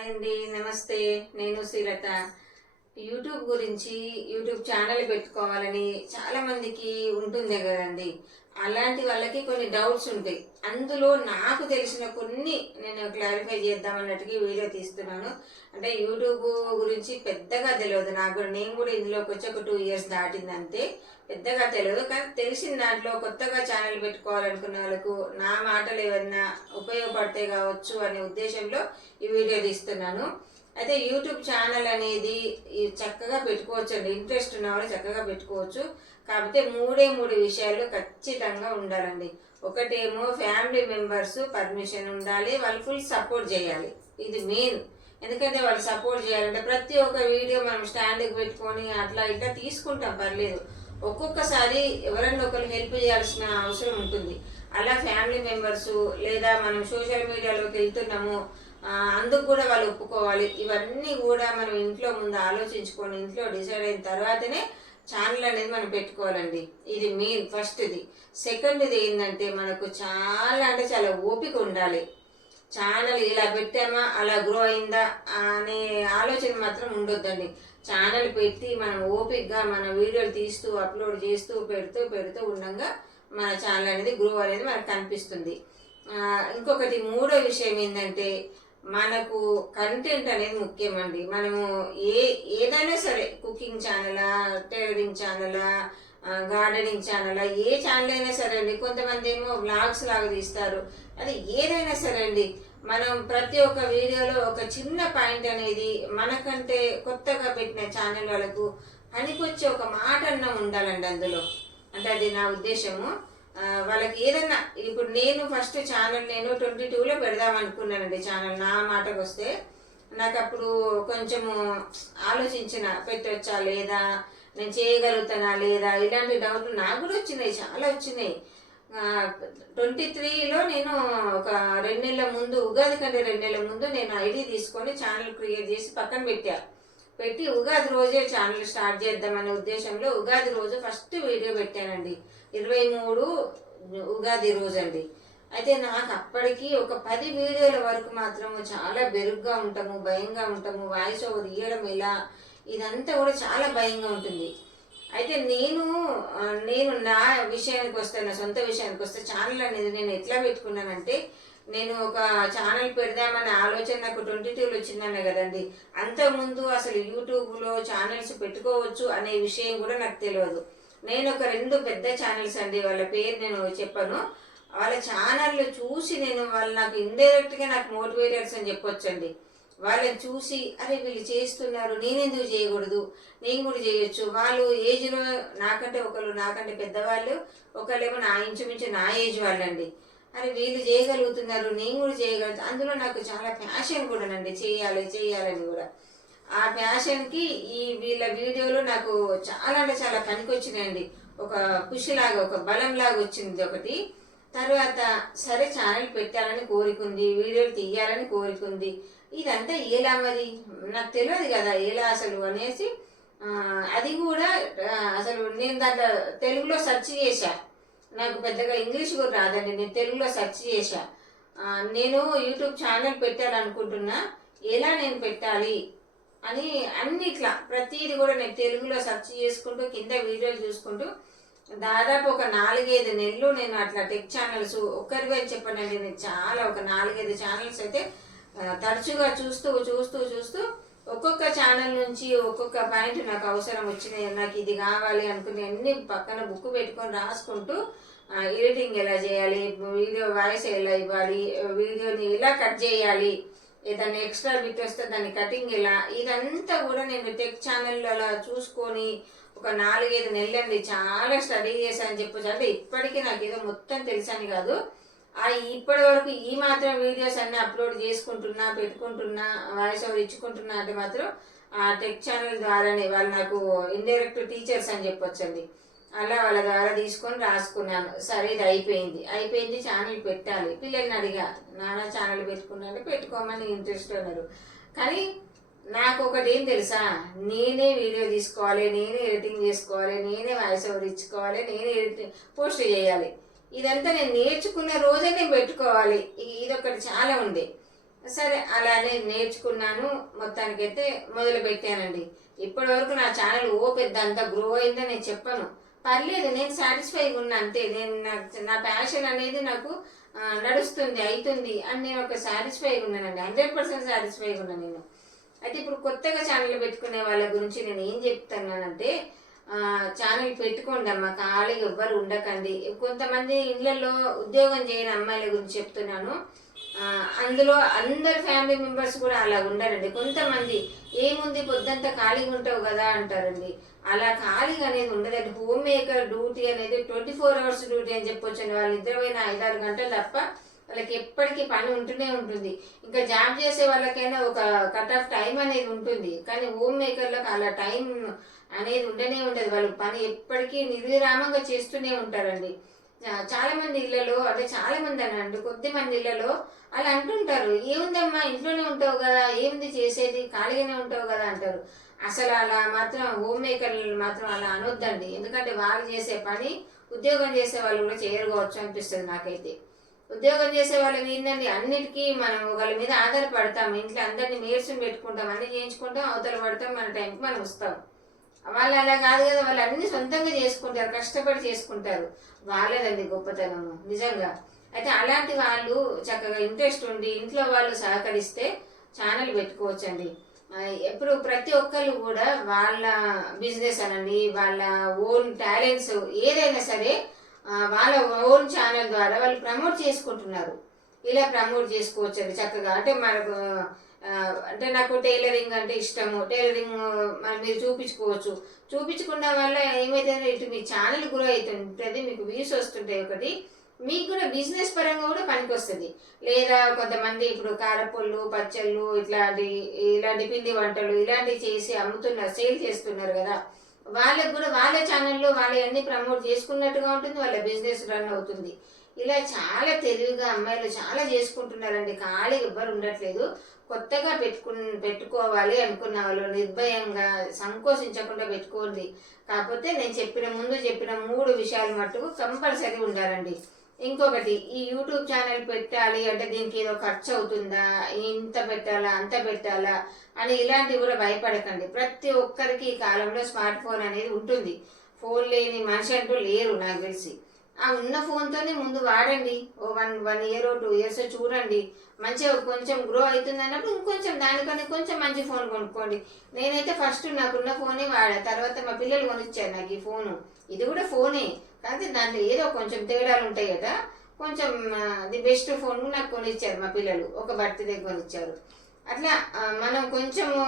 అండి నమస్తే. నేను శ్రీలత. యూట్యూబ్ గురించి యూట్యూబ్ ఛానల్ పెట్టుకోవాలని చాలామందికి ఉంటుంది కదండి. అలాంటి వాళ్ళకి కొన్ని డౌట్స్ ఉంటాయి. అందులో నాకు తెలిసిన కొన్ని నేను క్లారిఫై చేద్దామన్నట్టుగా వీడియో తీస్తున్నాను. అంటే యూట్యూబ్ గురించి పెద్దగా తెలియదు నాకు నేను కూడా ఇందులోకి వచ్చి ఒక టూ ఇయర్స్ దాటింది అంతే పెద్దగా తెలియదు. కానీ తెలిసిన దాంట్లో కొత్తగా ఛానల్ పెట్టుకోవాలనుకున్న వాళ్ళకు నా మాటలు ఏమన్నా ఉపయోగపడతాయి కావచ్చు అనే ఉద్దేశంలో ఈ వీడియో తీస్తున్నాను. అయితే యూట్యూబ్ ఛానల్ అనేది ఈ చక్కగా పెట్టుకోవచ్చు అండి ఇంట్రెస్ట్ ఉన్న వాళ్ళు చక్కగా పెట్టుకోవచ్చు. కాకపోతే మూడే మూడు విషయాలు ఖచ్చితంగా ఉండాలండి. ఒకటేమో ఫ్యామిలీ మెంబర్స్ పర్మిషన్ ఉండాలి. వాళ్ళు ఫుల్ సపోర్ట్ చేయాలి. ఇది మెయిన్ ఎందుకంటే వాళ్ళు సపోర్ట్ చేయాలంటే ప్రతి ఒక్క వీడియో మనం స్టాండ్కి పెట్టుకొని అట్లా ఇట్లా తీసుకుంటాం. పర్లేదు. ఒక్కొక్కసారి ఎవరన్నా ఒకరు హెల్ప్ చేయాల్సిన అవసరం ఉంటుంది. అలా ఫ్యామిలీ మెంబర్స్ లేదా మనం సోషల్ మీడియాలోకి వెళ్తున్నాము అందుకు కూడా వాళ్ళు ఒప్పుకోవాలి. ఇవన్నీ కూడా మనం ఇంట్లో ముందు ఆలోచించుకొని ఇంట్లో డిసైడ్ అయిన తర్వాతనే ఛానల్ అనేది మనం పెట్టుకోవాలండి. ఇది మెయిన్ ఫస్ట్ది. సెకండ్ది ఏంటంటే మనకు చాలా అంటే చాలా ఓపిక ఉండాలి. ఛానల్ ఇలా పెట్టామా అలా గ్రో అయిందా అనే ఆలోచన మాత్రం ఉండొద్దండి. ఛానల్ పెట్టి మనం ఓపిక్గా మన వీడియోలు తీస్తూ అప్లోడ్ చేస్తూ పెడుతూ పెడుతూ ఉండగా మన ఛానల్ అనేది గ్రో అనేది మనకు కనిపిస్తుంది. ఇంకొకటి మూడో విషయం ఏంటంటే మనకు కంటెంట్ అనేది ముఖ్యమండి. మనము ఏ ఏదైనా సరే కుకింగ్ ఛానలా టైలరింగ్ ఛానలా గార్డెనింగ్ ఛానల్ ఏ ఛానల్ అయినా సరే అండి కొంతమంది ఏమో వ్లాగ్స్ లాగా తీస్తారు. అది ఏదైనా సరే అండి మనం ప్రతి ఒక్క వీడియోలో ఒక చిన్న పాయింట్ అనేది మనకంటే కొత్తగా పెట్టిన ఛానల్ వాళ్ళకు పనికొచ్చే ఒక మాట అన్న ఉండాలండి అందులో. అంటే అది నా ఉద్దేశము. వాళ్ళకి ఏదన్నా ఇప్పుడు నేను ఫస్ట్ ఛానల్ నేను ట్వంటీ టూలో పెడదాం అనుకున్నానండి ఛానల్ నా మాటకు వస్తే నాకు అప్పుడు కొంచెము ఆలోచించిన పెట్టొచ్చా లేదా నేను చేయగలుగుతానా లేదా ఇలాంటి డౌట్లు నాకు కూడా వచ్చినాయి చాలా వచ్చినాయి. ట్వంటీ త్రీలో నేను ఒక రెండు నెలల ముందు ఉగాది కంటే రెండు నెలల ముందు నేను ఐడి తీసుకొని ఛానల్ క్రియేట్ చేసి పక్కన పెట్టా. పెట్టి ఉగాది రోజే ఛానల్ స్టార్ట్ చేద్దామనే ఉద్దేశంలో ఉగాది రోజు ఫస్ట్ వీడియో పెట్టానండి. ఇరవై మూడు ఉగాది రోజు అండి అయితే నాకు అప్పటికి ఒక పది వీడియోల వరకు మాత్రము చాలా బెరుగ్గా ఉంటాము భయంగా ఉంటాము వాయిస్ ఓవర్ ఇయ్యడం ఎలా? ఇదంతా కూడా చాలా భయంగా ఉంటుంది. అయితే నేను నేను నా విషయానికి వస్తే నా సొంత విషయానికి వస్తే ఛానల్ అనేది నేను ఎట్లా పెట్టుకున్నానంటే నేను ఒక ఛానల్ పెడదామనే ఆలోచన నాకు ట్వంటీ టూలో వచ్చిందనే కదండి. అంతకుముందు అసలు యూట్యూబ్లో ఛానల్స్ పెట్టుకోవచ్చు అనే విషయం కూడా నాకు తెలియదు. నేను ఒక రెండు పెద్ద ఛానల్స్ అండి వాళ్ళ పేరు నేను చెప్పాను. వాళ్ళ ఛానల్లో చూసి నేను వాళ్ళు నాకు ఇండైరెక్ట్గా నాకు మోటివేటర్స్ అని చెప్పొచ్చండి. వాళ్ళని చూసి అరే వీళ్ళు చేస్తున్నారు. నేనెందుకు చేయకూడదు? నేను కూడా చేయొచ్చు. వాళ్ళు ఏజ్లో నాకంటే ఒకళ్ళు నాకంటే పెద్దవాళ్ళు ఒకళ్ళేమో నా ఇంచుమించు నా ఏజ్ వాళ్ళండి. అరే వీళ్ళు చేయగలుగుతున్నారు. నేను కూడా చేయగలుగుతా అందులో నాకు చాలా ప్యాషన్ కూడానండి. చేయాలి చేయాలని కూడా. ఆ ప్యాషన్కి ఈ వీళ్ళ వీడియోలు నాకు చాలా అంటే చాలా పనికొచ్చినాయండి. ఒక లాగా ఒక బలం లాగా వచ్చింది ఒకటి. తర్వాత సరే ఛానల్ పెట్టాలని కోరికుంది వీడియోలు తీయాలని కోరికుంది. ఇదంతా ఎలా మరి? నాకు తెలియదు కదా ఎలా అసలు అనేసి. అది కూడా అసలు నేను దాంట్లో తెలుగులో సెర్చ్ చేశా. నాకు పెద్దగా ఇంగ్లీష్ కూడా రాదండి నేను తెలుగులో సెర్చ్ చేశా. నేను యూట్యూబ్ ఛానల్ పెట్టాలనుకుంటున్నా. ఎలా నేను పెట్టాలి అని అన్నిట్లా ప్రతిది కూడా నేను తెలుగులో సెర్చ్ చేసుకుంటూ కింద వీడియోలు చూసుకుంటూ దాదాపు ఒక నాలుగైదు నెలలు నేను అట్లా టెక్ ఛానల్స్ ఒక్కరివే చెప్పనండి నేను చాలా ఒక నాలుగైదు ఛానల్స్ అయితే తరచుగా చూస్తూ చూస్తూ చూస్తూ ఒక్కొక్క ఛానల్ నుంచి ఒక్కొక్క పాయింట్ నాకు అవసరం వచ్చినాయి నాకు ఇది కావాలి అనుకునే అన్ని పక్కన బుక్ పెట్టుకొని రాసుకుంటూ ఎడిటింగ్ ఎలా చేయాలి వీడియో వాయిస్ ఎలా ఇవ్వాలి వీడియోని ఎలా కట్ చేయాలి ఏదైనా ఎక్స్ట్రా బిట్ వస్తే దాన్ని కటింగ్ ఎలా ఇదంతా కూడా నేను టెక్ ఛానల్ చూసుకొని ఒక నాలుగైదు నెలలండి చాలా స్టడీ చేశాను చెప్పొచ్చు. అంటే ఇప్పటికీ నాకు ఏదో మొత్తం తెలిసాను కాదు. ఇప్పటి వరకు ఈ మాత్రం వీడియోస్ అన్ని అప్లోడ్ చేసుకుంటున్నా పెట్టుకుంటున్నా వాయిస్ ఓవర్ ఇచ్చుకుంటున్నా అంటే మాత్రం ఆ టెక్ ఛానల్ ద్వారానే వాళ్ళు నాకు ఇండైరెక్ట్ టీచర్స్ అని చెప్పొచ్చండి. అలా వాళ్ళ ద్వారా తీసుకొని రాసుకున్నాను. సరే ఇది అయిపోయింది. అయిపోయింది ఛానల్ పెట్టాలి. పిల్లల్ని అడిగా నాన్న ఛానల్ పెట్టుకున్నాను పెట్టుకోమని ఇంట్రెస్ట్ అన్నారు. కానీ నాకు ఒకటి ఏం తెలుసా? నేనే వీడియో తీసుకోవాలి నేనే ఎడిటింగ్ చేసుకోవాలి నేనే వాయిస్ ఓవర్ ఇచ్చుకోవాలి నేనే ఎడిటింగ్ పోస్ట్ చేయాలి. ఇదంతా నేను నేర్చుకున్న రోజే నేను పెట్టుకోవాలి. ఇదొకటి చాలా ఉంది. సరే అలానే నేర్చుకున్నాను. మొత్తానికైతే మొదలు పెట్టానండి ఇప్పటి వరకు నా ఛానల్ ఓ పెద్ద అంత గ్రో అయిందని నేను చెప్పను. పర్లేదు నేను సాటిస్ఫైగా ఉన్నా అంతే. నేను నా- ప్యాషన్ అనేది నాకు నడుస్తుంది అవుతుంది అని నేను ఒక సాటిస్ఫైగా ఉన్నానండి. హండ్రెడ్ పర్సెంట్ సాటిస్ఫైగా ఉన్నాను నేను. అయితే ఇప్పుడు కొత్తగా ఛానల్ పెట్టుకునే వాళ్ళ గురించి నేను ఏం చెప్తున్నానంటే అంటే ఛానల్ పెట్టుకోండి అమ్మ ఖాళీగా ఎవ్వరు ఉండకండి. కొంతమంది ఇళ్ళల్లో ఉద్యోగం చేయని అమ్మాయిల గురించి చెప్తున్నాను. అందులో అందరు ఫ్యామిలీ మెంబర్స్ కూడా అలా ఉండరండి. కొంతమంది ఏముంది పొద్దంతా ఖాళీగా ఉంటావు కదా అంటారండి. అలా ఖాళీగా అనేది ఉండదండి. హోమ్ మేకర్ డ్యూటీ అనేది ట్వంటీ ఫోర్ అవర్స్ డ్యూటీ అని చెప్పొచ్చండి. వాళ్ళు నిద్రపోయిన ఐదారు గంటలు తప్ప వాళ్ళకి ఎప్పటికీ పని ఉంటూనే ఉంటుంది. ఇంకా జాబ్ చేసే వాళ్ళకైనా ఒక కట్ ఆఫ్ టైం అనేది ఉంటుంది. కానీ హోమ్ మేకర్లకు అలా టైం అనేది ఉండనే ఉండదు. వాళ్ళు పని ఎప్పటికీ నిర్విరామంగా చేస్తూనే ఉంటారండి. చాలా మంది ఇళ్ళలో అంటే చాలా మంది అని అంటూ కొద్ది మంది ఇళ్ళలో అలా అంటుంటారు. ఏముందమ్మా ఇంట్లోనే ఉంటావు కదా ఏముంది చేసేది? ఖాళీగానే ఉంటావు కదా అంటారు. అసలు అలా మాత్రం హోమ్ మేకర్లు మాత్రం అలా అనొద్దండి. ఎందుకంటే వాళ్ళు చేసే పని ఉద్యోగం చేసే వాళ్ళు కూడా చేయరుకోవచ్చు అనిపిస్తుంది నాకైతే. ఉద్యోగం చేసే వాళ్ళకి ఏంటండి అన్నిటికీ మనం ఒకళ్ళ మీద ఆధారపడతాం. ఇంట్లో అందరినీ మేడ్చుని పెట్టుకుంటాం అన్ని చేయించుకుంటాం అవతల పడతాం మన టైంకి మనం వస్తాం. వాళ్ళు అలా కాదు కదా వాళ్ళు అన్ని సొంతంగా చేసుకుంటారు కష్టపడి చేసుకుంటారు. వాళ్ళదండి గొప్పతనము నిజంగా. అయితే అలాంటి వాళ్ళు చక్కగా ఇంట్రెస్ట్ ఉండి ఇంట్లో వాళ్ళు సహకరిస్తే ఛానల్ పెట్టుకోవచ్చండి. ఎప్పుడు ప్రతి ఒక్కళ్ళు కూడా వాళ్ళ బిజినెస్ అనండి వాళ్ళ ఓన్ టాలెంట్స్ ఏదైనా సరే వాళ్ళ ఓన్ ఛానల్ ద్వారా వాళ్ళు ప్రమోట్ చేసుకుంటున్నారు. ఇలా ప్రమోట్ చేసుకోవచ్చండి చక్కగా. అంటే మనకు అంటే నాకు టైలరింగ్ అంటే ఇష్టము. టైలరింగ్ మరి మీరు చూపించుకోవచ్చు. చూపించుకున్న వల్ల ఏమైతుందంటే ఇటు మీ ఛానల్ గ్రో అవుతుంటుంది మీకు వ్యూస్ వస్తుంటాయి ఒకటి. మీకు కూడా బిజినెస్ పరంగా కూడా పనికొస్తుంది. లేదా కొంతమంది ఇప్పుడు కారపొళ్ళు పచ్చళ్ళు ఇట్లాంటి ఇలాంటి పిండి వంటలు ఇలాంటివి చేసి అమ్ముతున్నారు సేల్ చేస్తున్నారు కదా. వాళ్ళకు కూడా వాళ్ళ ఛానల్లో వాళ్ళ అన్ని ప్రమోట్ చేసుకున్నట్టుగా ఉంటుంది వాళ్ళ బిజినెస్ రన్ అవుతుంది. ఇలా చాలా తెలివిగా అమ్మాయిలు చాలా చేసుకుంటున్నారండి. ఖాళీ ఎవ్వరు ఉండట్లేదు. కొత్తగా పెట్టుకు పెట్టుకోవాలి అనుకున్న వాళ్ళు నిర్భయంగా సంకోచించకుండా పెట్టుకోండి. కాకపోతే నేను చెప్పిన ముందు చెప్పిన మూడు విషయాలు మట్టుకు కంపల్సరీ ఉండాలండి. ఇంకొకటి ఈ యూట్యూబ్ ఛానల్ పెట్టాలి అంటే దీనికి ఏదో ఖర్చు అవుతుందా? ఇంత పెట్టాలా? అంత పెట్టాలా? అని ఇలాంటివి కూడా భయపడకండి. ప్రతి ఒక్కరికి ఈ కాలంలో స్మార్ట్ ఫోన్ అనేది ఉంటుంది. ఫోన్ లేని మనిషి అంటూ లేరు నాకు తెలిసి. ఆ ఉన్న ఫోన్తోనే ముందు వాడండి. ఓ వన్ వన్ ఇయర్ ఓ టూ ఇయర్స్ చూడండి. మంచిగా కొంచెం గ్రో అవుతుంది అన్నప్పుడు ఇంకొంచెం దానికన్నా కొంచెం మంచి ఫోన్ కొనుక్కోండి. నేనైతే ఫస్ట్ నాకున్న ఫోనే వాడా. తర్వాత మా పిల్లలు కొనిచ్చారు నాకు ఈ ఫోను. ఇది కూడా ఫోనే. కానీ దాంట్లో ఏదో కొంచెం తేడాలు ఉంటాయి కదా. కొంచెం అది ది బెస్ట్ ఫోన్ నాకు కొనిచ్చారు మా పిల్లలు. ఒక బర్త్డే కొనిచ్చారు. అట్లా మనం కొంచెము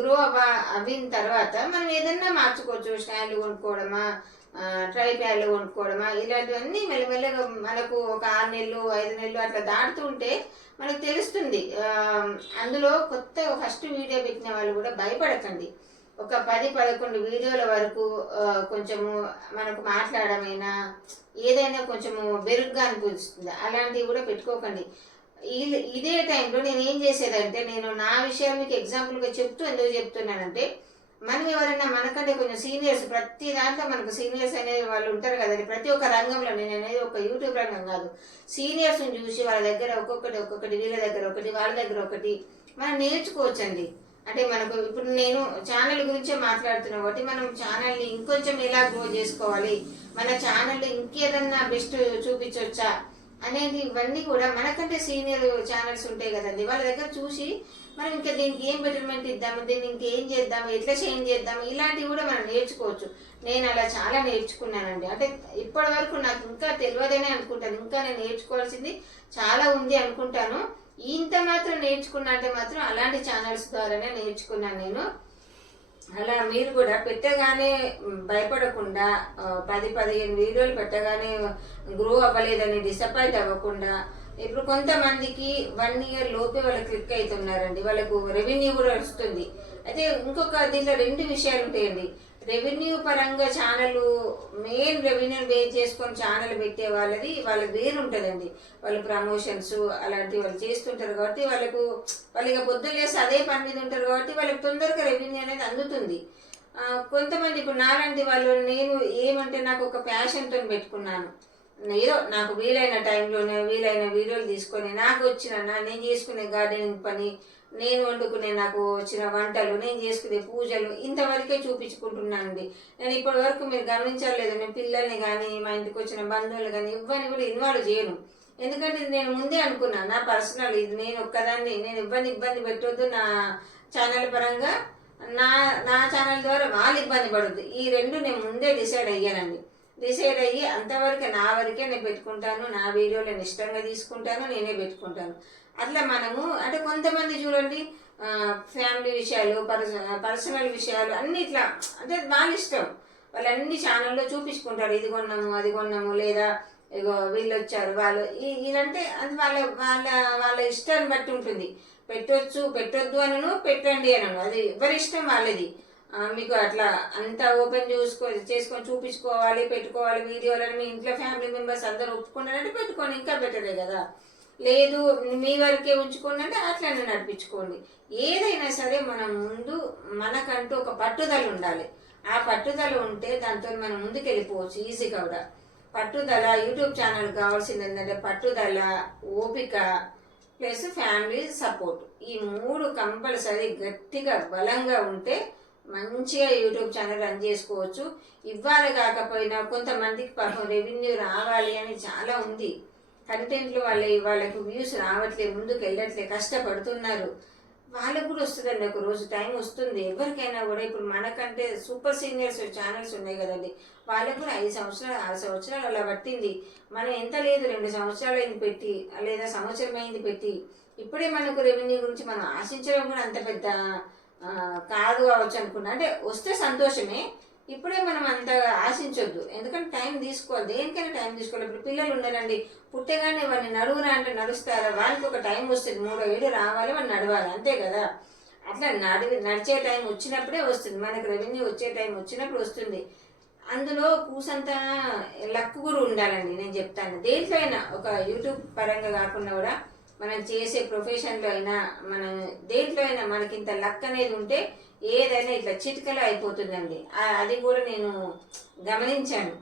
గ్రో అవ్వ అవిన తర్వాత మనం ఏదన్నా మార్చుకోవచ్చు. స్టాండ్లు కొనుక్కోవడమా? ట్రై ప్యాడ్లు కొనుక్కోవడమా? ఇలాంటివన్నీ మెల్లమెల్లగా మనకు ఒక ఆరు నెలలు ఐదు నెలలు అట్లా దాటుతుంటే మనకు తెలుస్తుంది. అందులో కొత్త ఫస్ట్ వీడియో పెట్టిన వాళ్ళు కూడా భయపడకండి. ఒక పది పదకొండు వీడియోల వరకు కొంచెము మనకు మాట్లాడమైనా ఏదైనా కొంచెము బెరుగ్గా అనిపిస్తుంది. అలాంటివి కూడా పెట్టుకోకండి. ఇదే టైంలో నేను ఏం చేసేదంటే నేను నా విషయాలు మీకు ఎగ్జాంపుల్గా చెప్తూ ఎందుకు చెప్తున్నానంటే మనం ఎవరైనా మనకంటే కొంచెం సీనియర్స్ ప్రతి దాంట్లో మనకు సీనియర్స్ అనే వాళ్ళు ఉంటారు కదండి. ప్రతి ఒక్క రంగంలో నేను అనేది ఒక యూట్యూబ్ రంగం కాదు. సీనియర్స్ని చూసి వాళ్ళ దగ్గర ఒక్కొక్కటి ఒక్కొక్కటి వీళ్ళ దగ్గర ఒకటి వాళ్ళ దగ్గర ఒకటి మనం నేర్చుకోవచ్చండి. అంటే మనకు ఇప్పుడు నేను ఛానల్ గురించే మాట్లాడుతున్నా కాబట్టి మనం ఛానల్ని ఇంకొంచెం ఎలా గ్రో చేసుకోవాలి? మన ఛానల్లో ఇంకేదన్నా బెస్ట్ చూపించవచ్చా అనేది ఇవన్నీ కూడా మనకంటే సీనియర్ ఛానల్స్ ఉంటాయి కదండి. వాళ్ళ దగ్గర చూసి మనం ఇంకా దీనికి ఏం బెటర్మెంట్ ఇద్దాము? దీన్ని ఇంకేం చేద్దాము? ఎట్లా చేంజ్ చేద్దాము? ఇలాంటివి కూడా మనం నేర్చుకోవచ్చు. నేను అలా చాలా నేర్చుకున్నానండి. అంటే ఇప్పటి వరకు నాకు ఇంకా తెలియదనే అనుకుంటాను. ఇంకా నేను నేర్చుకోవాల్సింది చాలా ఉంది అనుకుంటాను. ఇంత మాత్రం నేర్చుకున్నా అంటే మాత్రం అలాంటి ఛానల్స్ ద్వారానే నేర్చుకున్నాను నేను. అలా మీరు కూడా పెట్టగానే భయపడకుండా పది పదిహేను వీడియోలు పెట్టగానే గ్రో అవ్వలేదని డిసప్పాయింట్ అవ్వకుండా ఇప్పుడు కొంతమందికి వన్ ఇయర్ లోపే వాళ్ళు క్లిక్ అవుతున్నారండి. వాళ్ళకు రెవెన్యూ కూడా వస్తుంది. అయితే ఇంకొక దీంట్లో రెండు విషయాలు ఉంటాయండి. రెవెన్యూ పరంగా ఛానల్ మెయిన్ రెవెన్యూ బేస్ చేసుకొని ఛానల్ పెట్టే వాళ్ళది వాళ్ళకి వేరు ఉంటుందండి. వాళ్ళు ప్రమోషన్స్ అలాంటివి వాళ్ళు చేస్తుంటారు కాబట్టి వాళ్ళకు వాళ్ళు ఇక పొద్దున్న అదే పని మీద ఉంటారు కాబట్టి వాళ్ళకి తొందరగా రెవెన్యూ అనేది అందుతుంది. కొంతమంది ఇప్పుడు నాలాంటి వాళ్ళు నేను ఏమంటే నాకు ఒక ప్యాషన్తో పెట్టుకున్నాను. ఏదో నాకు వీలైన టైంలోనే వీలైన వీడియోలు తీసుకొని నాకు వచ్చిన నేను చేసుకునే గార్డెనింగ్ పని నేను వండుకునే నాకు వచ్చిన వంటలు నేను చేసుకునే పూజలు ఇంతవరకే చూపించుకుంటున్నానండి. నేను ఇప్పటి వరకు మీరు గమనించలేదు నేను పిల్లల్ని కానీ మా ఇంటికి వచ్చిన బంధువులు కానీ ఇవ్వని కూడా ఇన్వాల్వ్ చేయను. ఎందుకంటే ఇది నేను ముందే అనుకున్నాను నా పర్సనల్ ఇది నేను ఒక్కదాన్ని నేను ఇబ్బంది ఇబ్బంది పెట్టొద్దు నా ఛానల్ పరంగా నా నా ఛానల్ ద్వారా వాళ్ళు ఇబ్బంది పడొద్దు. ఈ రెండు నేను ముందే డిసైడ్ అయ్యానండి. డిసైడ్ అయ్యి అంతవరకు నా వరకే నేను పెట్టుకుంటాను నా వీడియోలు నేను ఇష్టంగా తీసుకుంటాను నేనే పెట్టుకుంటాను. అట్లా మనము అంటే కొంతమంది చూడండి ఫ్యామిలీ విషయాలు పర్స- పర్సనల్ విషయాలు అన్ని ఇట్లా అంటే వాళ్ళ ఇష్టం. వాళ్ళు అన్ని ఛానల్లో చూపించుకుంటారు ఇది కొన్నాము అది కొన్నాము లేదా ఇగో వీళ్ళు వచ్చారు వాళ్ళు ఈయనంటే అది వాళ్ళ వాళ్ళ వాళ్ళ ఇష్టాన్ని బట్టి ఉంటుంది. పెట్టొచ్చు పెట్టొద్దు అనను పెట్టండి అనను. అది ఎవరి ఇష్టం వాళ్ళది. మీకు అట్లా అంతా ఓపెన్ చూసుకో చేసుకొని చూపించుకోవాలి పెట్టుకోవాలి వీడియోలని. మీ ఇంట్లో ఫ్యామిలీ మెంబర్స్ అందరూ ఒప్పుకున్నారంటే పెట్టుకోండి. ఇంకా బెటరే కదా. లేదు మీ వరకే ఉంచుకోండి అంటే అట్లనే నడిపించుకోండి. ఏదైనా సరే మనం ముందు మనకంటూ ఒక పట్టుదల ఉండాలి. ఆ పట్టుదల ఉంటే దాంతో మనం ముందుకు వెళ్ళిపోవచ్చు ఈజీగా కూడా పట్టుదల యూట్యూబ్ ఛానల్ కావాల్సింది ఏంటంటే పట్టుదల ఓపిక ప్లస్ ఫ్యామిలీ సపోర్ట్. ఈ మూడు కంపల్సరీ గట్టిగా బలంగా ఉంటే మంచిగా యూట్యూబ్ ఛానల్ రన్ చేసుకోవచ్చు. ఇవ్వాలి కాకపోయినా కొంతమందికి పాపం రెవెన్యూ రావాలి అని చాలా ఉంది. కంటెంట్లు వాళ్ళ వాళ్ళకి వ్యూస్ రావట్లే ముందుకు వెళ్ళట్లే కష్టపడుతున్నారు. వాళ్ళకు కూడా వస్తుందండి ఒక రోజు టైం వస్తుంది. ఎవరికైనా కూడా ఇప్పుడు మనకంటే సూపర్ సీనియర్స్ ఛానల్స్ ఉన్నాయి కదండి. వాళ్ళకు కూడా ఐదు సంవత్సరాలు ఆరు సంవత్సరాలు అలా పట్టింది. మనం ఎంత లేదు రెండు సంవత్సరాలు అయింది పెట్టి లేదా సంవత్సరం అయింది పెట్టి. ఇప్పుడే మనకు రెవెన్యూ గురించి మనం ఆశించడం కూడా అంత పెద్ద కాదు కావచ్చు అనుకున్నా. అంటే వస్తే సంతోషమే. ఇప్పుడే మనం అంత ఆశించొద్దు. ఎందుకంటే టైం తీసుకోవాలి. దేనికైనా టైం తీసుకోవాలి. ఇప్పుడు పిల్లలు ఉన్నారండి పుట్టగానే వాడిని నడువురా అంటే నడుస్తారా? వాళ్ళకి ఒక టైం వస్తుంది. మూడో ఏడు రావాలి వాడిని నడవాలి. అంతే కదా? అట్లా నడివి నడిచే టైం వచ్చినప్పుడే వస్తుంది. మనకు రెవెన్యూ వచ్చే టైం వచ్చినప్పుడు వస్తుంది. అందులో కూసంత లక్ కూడా ఉండాలండి. నేను చెప్తాను. దేంట్లో ఒక యూట్యూబ్ పరంగా కాకుండా కూడా మనం చేసే ప్రొఫెషన్లో అయినా మనం దేంట్లో అయినా మనకి ఇంత లక్ అనేది ఉంటే ఏదైనా ఇట్లా చిటికలో అయిపోతుందండి. అది కూడా నేను గమనించాను.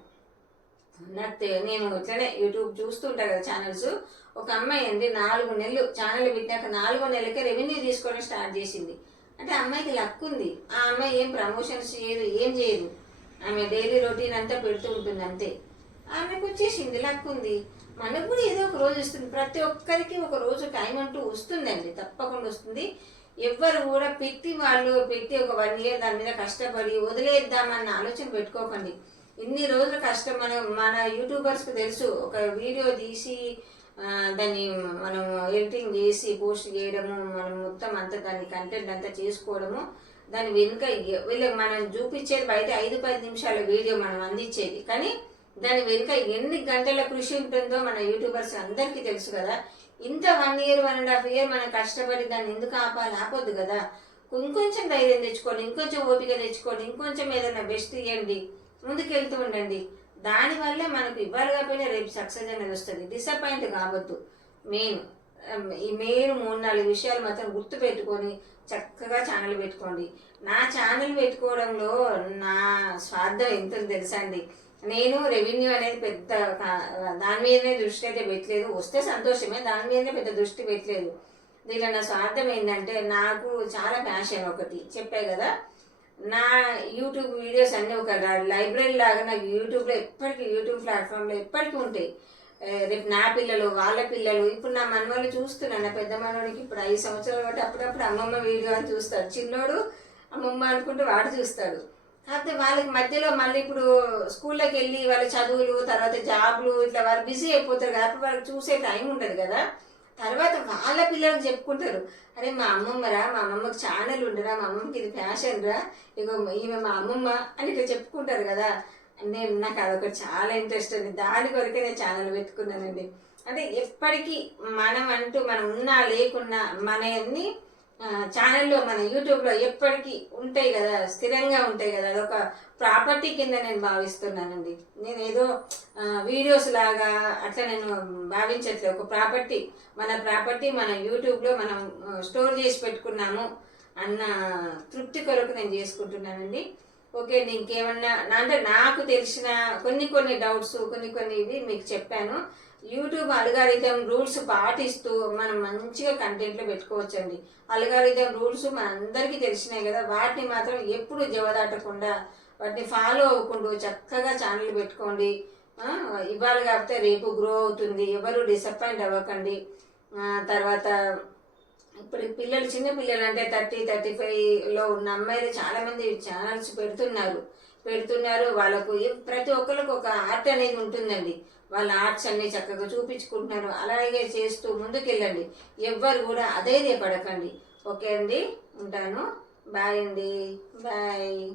నాకు నేను ఇట్లనే యూట్యూబ్ చూస్తుంటా కదా ఛానల్స్ ఒక అమ్మాయి అండి నాలుగు నెలలు ఛానల్ పెట్టినాక నాలుగో నెలకే రెవెన్యూ తీసుకోవడం స్టార్ట్ చేసింది. అంటే అమ్మాయికి లక్ ఉంది. ఆ అమ్మాయి ఏం ప్రమోషన్స్ చేయదు ఏం చేయదు. ఆమె డైలీ రొటీన్ అంతా పెడుతూ ఉంటుంది అంతే. ఆమెకు వచ్చేసింది లక్ ఉంది. మనకు కూడా ఏదో ఒక రోజు వస్తుంది. ప్రతి ఒక్కరికి ఒక రోజు టైం అంటూ వస్తుందండి. తప్పకుండా వస్తుంది. ఎవ్వరు కూడా పెట్టి వాళ్ళు పెట్టి ఒక వన్ ఇయర్ దాని మీద కష్టపడి వదిలేద్దామన్న ఆలోచన పెట్టుకోకండి. ఇన్ని రోజులు కష్టం మన మన యూట్యూబర్స్కి తెలుసు. ఒక వీడియో తీసి దాన్ని మనం ఎడిటింగ్ చేసి పోస్ట్ చేయడము మనం మొత్తం అంతా దాన్ని కంటెంట్ అంతా చేసుకోవడము దాని వెనుక వీళ్ళకి మనం చూపించేది బయట ఐదు పది నిమిషాల వీడియో మనం అందించేది. కానీ దాని వెనుక ఎన్ని గంటల కృషి ఉంటుందో మన యూట్యూబర్స్ అందరికీ తెలుసు కదా. ఇంత one year one and half year మనం కష్టపడి దాన్ని ఎందుకు ఆపాలి? ఆపొద్దు కదా. ఇంకొంచెం ధైర్యం తెచ్చుకోండి ఇంకొంచెం ఓపిక తెచ్చుకోండి ఇంకొంచెం ఏదైనా బెస్ట్ ఇవ్వండి ముందుకెళ్తూ ఉండండి. దానివల్ల మనకు ఇవ్వాలి కాకపోయినా రేపు సక్సెస్ అనేది వస్తుంది. డిసప్పాయింట్ కావద్దు మెయిన్ um, ఈ మెయిన్ మూడు నాలుగు విషయాలు మాత్రం గుర్తు పెట్టుకొని చక్కగా ఛానల్ పెట్టుకోండి. నా ఛానల్ పెట్టుకోవడంలో నా స్వార్థం ఎంత తెలుసా అండి? నేను రెవెన్యూ అనేది పెద్ద దాని మీదనే దృష్టి అయితే పెట్టలేదు. వస్తే సంతోషమే దాని మీదనే పెద్ద దృష్టి పెట్టలేదు. దీనిలో నా స్వార్థం ఏంటంటే నాకు చాలా ప్యాషన్ ఒకటి. చెప్పే కదా నా యూట్యూబ్ వీడియోస్ అన్నీ ఒక లైబ్రరీ లాగా నాకు యూట్యూబ్లో ఎప్పటికీ యూట్యూబ్ ప్లాట్ఫామ్లో ఎప్పటికీ ఉంటాయి. రేపు నా పిల్లలు వాళ్ళ పిల్లలు ఇప్పుడు నా మనవాళ్ళు చూస్తున్నాను నా పెద్ద మనవాడికి ఇప్పుడు ఐదు సంవత్సరాలు బట్టి అప్పుడప్పుడు అమ్మమ్మ వీడియో అని చూస్తాడు. చిన్నోడు అమ్మమ్మ అనుకుంటూ వాడు చూస్తాడు. కాకపోతే వాళ్ళకి మధ్యలో మళ్ళీ ఇప్పుడు స్కూల్లోకి వెళ్ళి వాళ్ళ చదువులు తర్వాత జాబ్లు ఇట్లా వాళ్ళు బిజీ అయిపోతారు కాబట్టి వాళ్ళకి చూసే టైం ఉండదు కదా. తర్వాత వాళ్ళ పిల్లలకు చెప్పుకుంటారు. అరే మా అమ్మమ్మరా మా అమ్మమ్మకి ఛానల్ ఉండరా మా అమ్మమ్మకి ఇది ఫ్యాషన్ రా ఇగో ఈమె మా అమ్మమ్మ అని ఇట్లా చెప్పుకుంటారు కదా. నేను నాకు అదొకటి చాలా ఇంట్రెస్ట్ అండి. దాని కొరకే నేను ఛానల్ పెట్టుకున్నానండి. అంటే ఎప్పటికీ మనం అంటూ మనం ఉన్నా లేకున్నా మన ఛానల్లో మన యూట్యూబ్లో ఎప్పటికీ ఉంటాయి కదా స్థిరంగా ఉంటాయి కదా అదొక ప్రాపర్టీ కింద నేను భావిస్తున్నానండి. నేను ఏదో వీడియోస్ లాగా అట్లా నేను భావించట్లేదు. ఒక ప్రాపర్టీ మన ప్రాపర్టీ మన యూట్యూబ్లో మనం స్టోర్ చేసి పెట్టుకున్నాము అన్న తృప్తి కొరకు నేను చేసుకుంటున్నానండి. ఓకే ఇంకేమన్నా నా- అంటే నాకు తెలిసిన కొన్ని కొన్ని డౌట్స్ కొన్ని కొన్ని ఇవి మీకు చెప్పాను. యూట్యూబ్ అల్గారిథం రూల్స్ పాటిస్తూ మనం మంచిగా కంటెంట్లు పెట్టుకోవచ్చండి. అల్గారిథం రూల్స్ మనందరికీ తెలిసినాయి కదా వాటిని మాత్రం ఎప్పుడు జవదాటకుండా వాటిని ఫాలో అవ్వకుండా చక్కగా ఛానల్ పెట్టుకోండి. ఇవాళ కాకపోతే రేపు గ్రో అవుతుంది. ఎవరు డిసప్పాయింట్ అవ్వకండి. తర్వాత ఇప్పుడు పిల్లలు చిన్న పిల్లలు అంటే థర్టీ థర్టీ ఫైవ్లో ఉన్న అమ్మాయిలు చాలామంది ఛానల్స్ పెడుతున్నారు. పెడుతున్నారు. వాళ్ళకు ప్రతి ఒక్కరికి ఒక ఆర్ట్ అనేది ఉంటుందండి. వాళ్ళ ఆర్ట్స్ అన్ని చక్కగా చూపించుకుంటున్నారు. అలాగే చేస్తూ ముందుకెళ్ళండి. ఎవ్వరు కూడా అధైర్యపడకండి. ఓకే అండి? ఉంటాను. బాయ్ అండి. బాయ్.